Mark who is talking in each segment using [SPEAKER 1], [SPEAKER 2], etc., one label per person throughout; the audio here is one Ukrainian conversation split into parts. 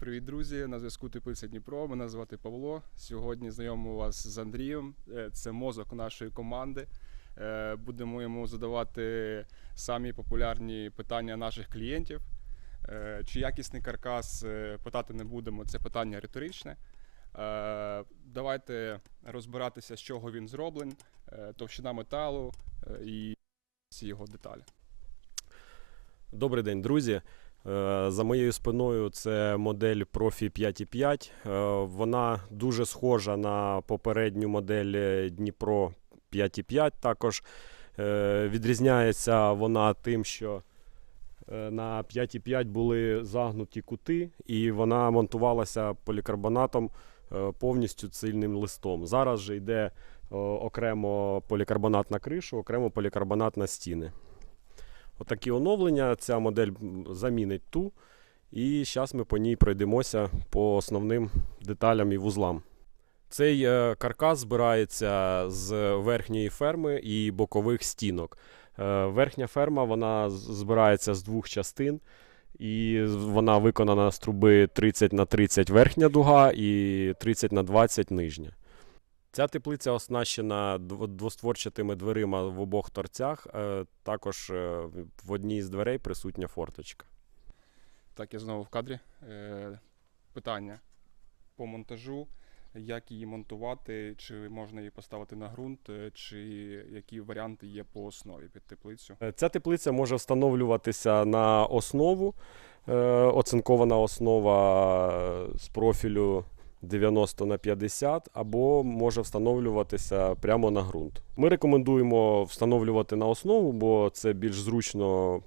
[SPEAKER 1] Привіт, друзі! На зв'язку Теплиця Дніпро. Мене звати Павло. Сьогодні знайомлю вас з Андрієм. Е, Це мозок нашої команди. Е, Будемо йому задавати самі популярні питання наших клієнтів. Е, Чи якісний каркас питати не будемо, це питання риторичне. Давайте розбиратися, з чого він зроблений, товщина металу і всі його деталі.
[SPEAKER 2] Добрий день, друзі. Е, За моєю спиною це модель Profi 5.5. Е, Вона дуже схожа на попередню модель е, Дніпро 5.5. Також відрізняється вона тим, що на 5.5 були загнуті кути, і вона монтувалася полікарбонатом повністю цільним листом. Зараз же йде окремо полікарбонат на кришу, окремо полікарбонат на стіни. Отакі оновлення. Ця модель замінить ту. І зараз ми по ній пройдемося по основним деталям і вузлам. Цей е, каркас збирається з верхньої ферми і бокових стінок. Е, верхня ферма вона збирається з двох частин, і вона виконана з труби 30 на 30 верхня дуга і 30 на 20 нижня. Ця теплиця оснащена дво- двостворчатими дверима в обох торцях. е, Також е, в- одній з дверей присутня форточка.
[SPEAKER 1] Так, я знову в кадрі. Е, питання по монтажу. Як її монтувати, чи можна її поставити на ґрунт, чи які варіанти є по основі під теплицю?
[SPEAKER 2] Ця теплиця може встановлюватися на основу. Оцинкована основа з профілю 90 на 50, або може встановлюватися прямо на ґрунт. Ми рекомендуємо встановлювати на основу, бо це більш зручно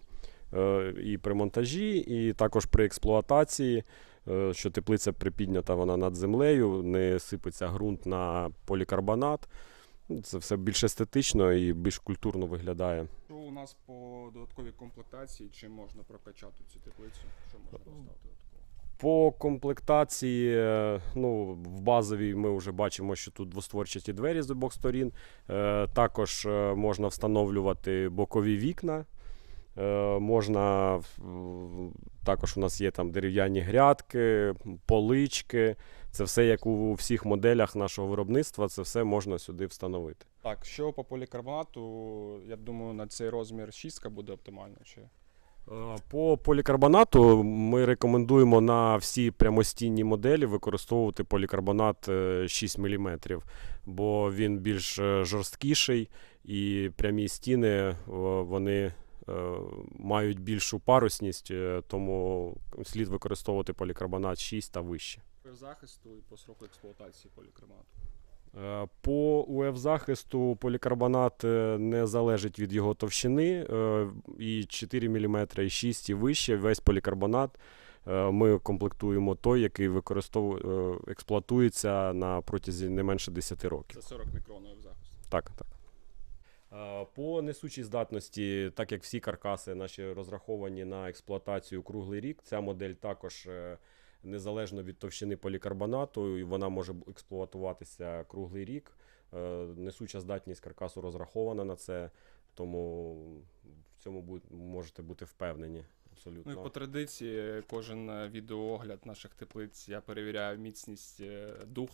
[SPEAKER 2] е, і при монтажі, і також при експлуатації. е, Що теплиця припіднята вона над землею, не сипеться ґрунт на полікарбонат. Це все більш естетично і більш культурно виглядає.
[SPEAKER 1] Що у нас по додатковій комплектації, чи можна прокачати цю теплицю? Що можна поставити додатково?
[SPEAKER 2] По комплектації, е, ну, в базовій ми вже бачимо, що тут двостворчаті двері з обох сторін. Е, Також е, можна встановлювати бокові вікна. Можна також у нас є там дерев'яні грядки, полички. Це все як у всіх моделях нашого виробництва. Це все можна сюди встановити.
[SPEAKER 1] Так, що по полікарбонату, я думаю, на цей розмір 6 буде оптимально. Чи?
[SPEAKER 2] Е, По полікарбонату ми рекомендуємо на всі прямостінні моделі використовувати полікарбонат е, 6 мм, бо він більш е, жорсткіший і прямі стіни е, вони е, мають більшу парусність, е, тому слід використовувати полікарбонат 6 та вище.
[SPEAKER 1] По захисту і по сроку експлуатації полікарбонату.
[SPEAKER 2] Е, По УФ-захисту полікарбонат е, не залежить від його товщини. е, І 4 мм, і 6 і вище. Весь полікарбонат ми комплектуємо той, який використовує, експлуатується на протязі не менше 10 років.
[SPEAKER 1] Це 40 мікронів захисту.
[SPEAKER 2] Так, так. По несучій здатності, так як всі каркаси наші розраховані на експлуатацію круглий рік, ця модель також незалежно від товщини полікарбонату, і вона може експлуатуватися круглий рік. Е, Несуча здатність каркасу розрахована на це, тому в цьому можете бути впевнені. Абсолютно.
[SPEAKER 1] Ну і по традиції, кожен е, відеоогляд наших теплиць я перевіряю міцність е, дух.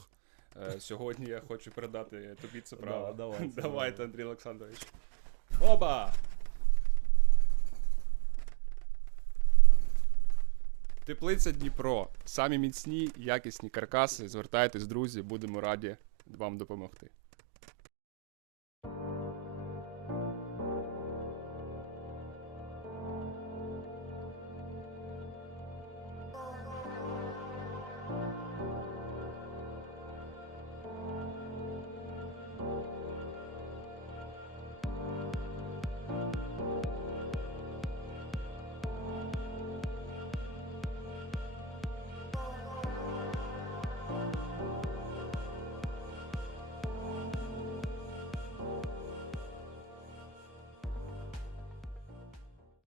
[SPEAKER 1] Сьогодні я хочу передати тобі це право.
[SPEAKER 2] Да, давай,
[SPEAKER 1] Давайте. Андрій Олександрович. Опа! Теплиця Дніпро. Самі міцні, якісні каркаси. Звертайтесь, друзі, будемо раді вам допомогти.